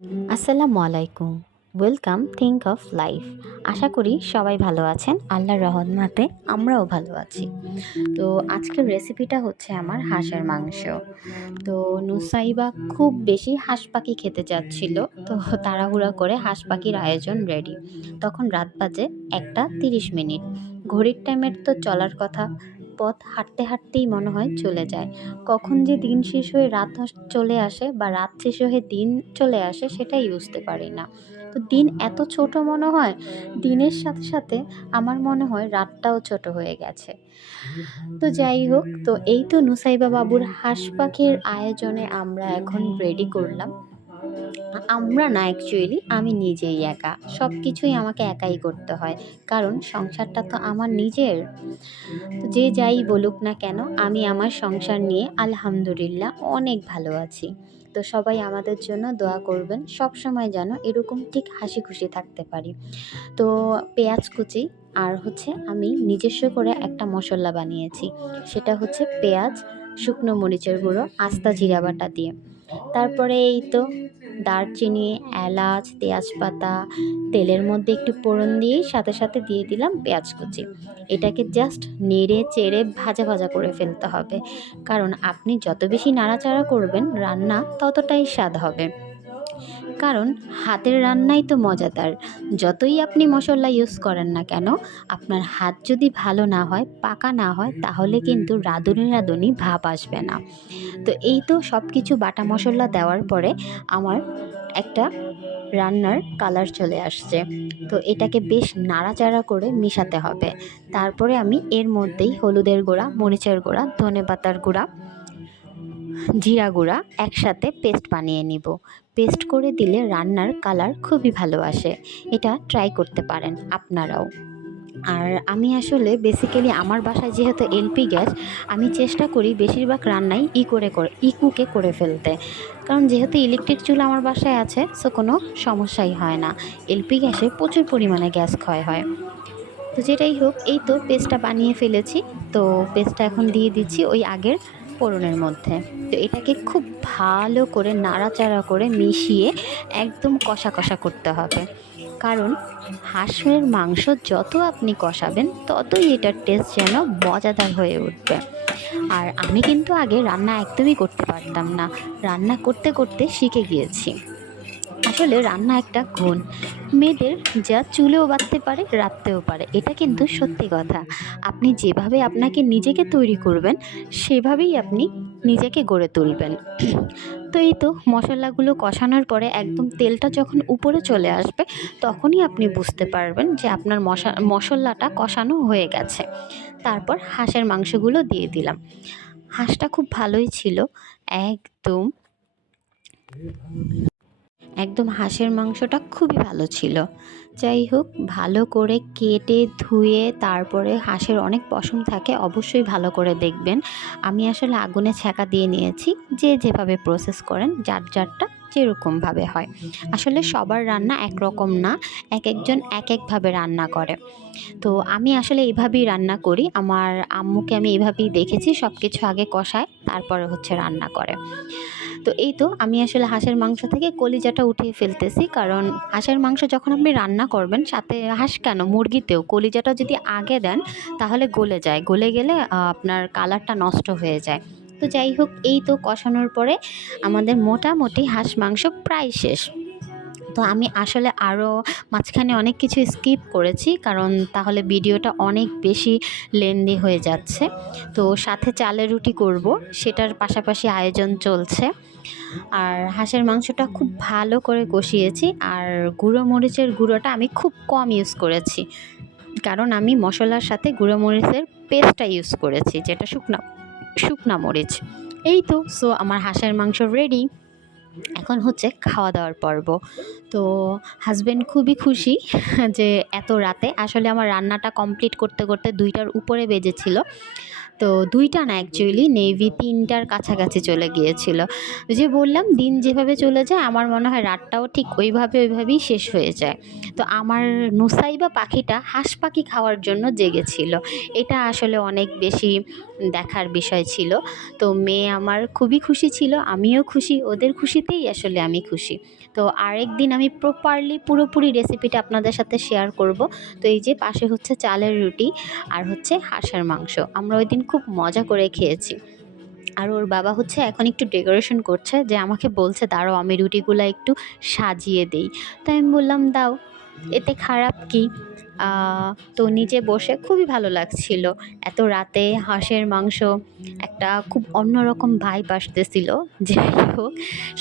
আসসালামু আলাইকুম। Welcome think of life. আশা করি সবাই ভালো আছেন। আল্লাহর রহমতে আমরাও ভালো আছি। তো আজকের রেসিপিটা হচ্ছে আমার হাঁসের মাংস। তো নুসাইবা খুব বেশি হাঁস পাখি খেতে চাচ্ছিল। তো তাড়াহুড়া করে হাঁস পাখির আয়োজন রেডি। তখন রাত বাজে 1টা 30 মিনিট। ঘড়ির টাইমের তো চলার কথা। পথ হাঁটতে হাঁটতেই মনে হয় চলে যায়। কখন যে দিন শেষ হয়ে রাত চলে আসে বা রাত শেষ হয়ে দিন চলে আসে সেটাই বুঝতে পারি না। তো দিন এত ছোট মনে হয়, দিনের সাথে সাথে আমার মনে হয় রাতটাও ছোট হয়ে গেছে। তো যাই হোক, তো এই তো নুসাইবা বাবুর হাঁস পাখির আয়োজনে আমরা এখন রেডি করলাম। আমরা না, অ্যাকচুয়ালি আমি নিজেই একা, সব কিছুই আমাকে একাই করতে হয়, কারণ সংসারটা তো আমার নিজের। তো যে যাই বলুক না কেন, আমি আমার সংসার নিয়ে আলহামদুলিল্লাহ অনেক ভালো আছি। তো সবাই আমাদের জন্য দোয়া করবেন, সব সময় যেন এরকম ঠিক হাসি খুশি থাকতে পারি। তো পেঁয়াজ কুচি আর হচ্ছে আমি নিজস্ব করে একটা মশলা বানিয়েছি, সেটা হচ্ছে পেঁয়াজ, শুকনো মরিচের গুঁড়ো, আস্তা জিরা বাটা দিয়ে। তারপরে এই তো দারচিনি, এলাচ, তেজপাতা তেলের মধ্যে একটু ফোড়ন দিয়েই সাথে সাথে দিয়ে দিলাম পেঁয়াজ কুচি। এটাকে জাস্ট নেড়ে চেড়ে ভাজা ভাজা করে ফেলতে হবে, কারণ আপনি যত বেশি নাড়াচাড়া করবেন রান্না ততটাই স্বাদ হবে। কারণ হাতের রান্নাই তো মজাদার। যতই আপনি মশলা ইউজ করেন না কেন, আপনার হাত যদি ভালো না হয়, পাকা না হয়, তাহলে কিন্তু রাঁধুনি রাঁধুনি ভাব আসবে না। তো এই তো সব কিছু বাটা মশলা দেওয়ার পরে আমার একটা রান্নার কালার চলে আসছে। তো এটাকে বেশ নাড়াচাড়া করে মিশাতে হবে। তারপরে আমি এর মধ্যেই হলুদের গুঁড়া, মরিচের গুঁড়া, ধনেপাতার গুঁড়া, জিরা গুঁড়া একসাথে পেস্ট বানিয়ে নিব। পেস্ট করে দিলে রান্নার কালার খুবই ভালো আসে। এটা ট্রাই করতে পারেন আপনারাও। আর আমি আসলে বেসিক্যালি আমার বাসায় যেহেতু এলপি গ্যাস, আমি চেষ্টা করি বেশিরভাগ রান্নাই ইকুকে করে ফেলতে। কারণ যেহেতু ইলেকট্রিক চুলা আমার বাসায় আছে, সো কোনো সমস্যাই হয় না। এলপি গ্যাসে প্রচুর পরিমাণে গ্যাস ক্ষয় হয়। তো যেটাই হোক, এই তো পেস্টটা বানিয়ে ফেলেছি। তো পেস্টটা এখন দিয়ে দিচ্ছি ওই আগের ফোড়নের মধ্যে। তো এটাকে খুব ভালো করে নাড়াচাড়া করে মিশিয়ে একদম কষা কষা করতে হবে। কারণ হাঁসের মাংস যত আপনি কষাবেন ততই এটার টেস্ট যেন মজাদার হয়ে উঠবে। আর আমি কিন্তু আগে রান্না একদমই করতে পারতাম না, রান্না করতে করতে শিখে গিয়েছি। আসলে রান্না একটা গুণ, মেয়েদের যা চুলেও বাঁধতে পারে রাঁধতেও পারে, এটা কিন্তু সত্যি কথা। আপনি যেভাবে আপনাকে নিজেকে তৈরি করবেন, সেভাবেই আপনি নিজেকে গড়ে তুলবেন। তো এই তো মশলাগুলো কষানোর পরে একদম তেলটা যখন উপরে চলে আসবে, তখনই আপনি বুঝতে পারবেন যে আপনার মশলাটা কষানো হয়ে গেছে। তারপর হাঁসের মাংসগুলো দিয়ে দিলাম। হাঁসটা খুব ভালোই ছিল, একদম একদম হাঁসের মাংসটা খুবই ভালো ছিল। যাই হোক, ভালো করে কেটে ধুয়ে তারপরে, হাঁসের অনেক পশম থাকে, অবশ্যই ভালো করে দেখবেন। আমি আসলে আগুনে ছ্যাঁকা দিয়ে নিয়েছি। যে যেভাবে প্রসেস করেন, যার যারটা যেরকমভাবে হয়। আসলে সবার রান্না একরকম না, এক একজন এক একভাবে রান্না করে। তো আমি আসলে এইভাবেই রান্না করি। আমার আম্মুকে আমি এইভাবেই দেখেছি, সব কিছু আগে কষায় তারপরে হচ্ছে রান্না করে। তো এই তো আমি আসলে হাঁসের মাংস থেকে কলিজাটা উঠিয়ে ফেলতেছি, কারণ হাঁসের মাংস যখন আপনি রান্না করবেন, সাথে হাঁস কেন, মুরগিতেও কলিজাটা যদি আগে দেন তাহলে গলে যায়, গলে গেলে আপনার কালারটা নষ্ট হয়ে যায়। তো যাই হোক, এই তো কষানোর পরে আমাদের মোটামুটি হাঁস মাংস প্রায় শেষ। তো আমি আসলে আরও মাঝখানে অনেক কিছু স্কিপ করেছি, কারণ তাহলে ভিডিওটা অনেক বেশি লেন্দি হয়ে যাচ্ছে। তো সাথে চালের রুটি করব, সেটার পাশাপাশি আয়োজন চলছে। আর হাঁসের মাংসটা খুব ভালো করে কষিয়েছি। আর গুঁড়ো মরিচের গুঁড়োটা আমি খুব কম ইউজ করেছি, কারণ আমি মশলার সাথে গুঁড়ো মরিচের পেস্টটা ইউজ করেছি, যেটা শুকনা মরিচ। এই তো সো আমার হাঁসের মাংস রেডি। এখন হচ্ছে খাওয়া দাওয়ার পর্ব। তো হাজব্যান্ড খুবই খুশি যে এত রাতে, আসলে আমার রান্নাটা কমপ্লিট করতে করতে 2টার উপরে বেজেছিল। তো 2টা না, অ্যাকচুয়ালি নেভি 3টার কাছাকাছি চলে গিয়েছিল। যে বললাম, দিন যেভাবে চলে যায়, আমার মনে হয় রাতটাও ঠিক ওইভাবেই শেষ হয়ে যায়। তো আমার নুসাইবা পাখিটা হাঁস পাখি খাওয়ার জন্য জেগেছিল। এটা আসলে অনেক বেশি দেখার বিষয় ছিল। তো মেয়ে আমার খুবই খুশি ছিল, আমিও খুশি, ওদের খুশিতেই আসলে আমি খুশি। তো আরেকদিন আমি প্রপারলি পুরোপুরি রেসিপিটা আপনাদের সাথে শেয়ার করব। তো এই যে পাশে হচ্ছে চালের রুটি আর হচ্ছে হাঁসের মাংস, আমরা ওই দিন খুব মজা করে খেয়েছি। আর ওর বাবা হচ্ছে এখন একটু ডেকোরেশন করছে, যে আমাকে বলছে দাঁড়াও আমি রুটিগুলা একটু সাজিয়ে দেই। তাই আমি বললাম দাও, এতে খারাপ কি। তো নিচে বসে খুবই ভালো লাগছিল। এত রাতে হাঁসের মাংস, একটা খুব অন্যরকম ভাইব আসতেছিল। যাই হোক,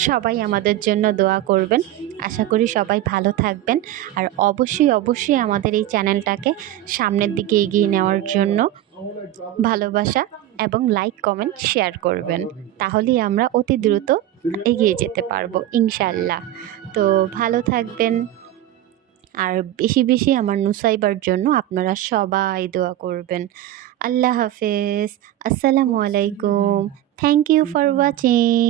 সবাই আমাদের জন্য দোয়া করবেন। আশা করি সবাই ভালো থাকবেন। আর অবশ্যই অবশ্যই আমাদের এই চ্যানেলটাকে সামনের দিকে এগিয়ে নেওয়ার জন্য ভালোবাসা এবং লাইক কমেন্ট শেয়ার করবেন। তাহলেই আমরা অতি দ্রুত এগিয়ে যেতে পারবো ইনশাল্লাহ। তো ভালো থাকবেন। আর বেশি বেশি আমার নুসাইবার জন্য আপনারা সবাই দোয়া করবেন। আল্লাহ হাফেজ। আসসালামু আলাইকুম। Thank you for watching.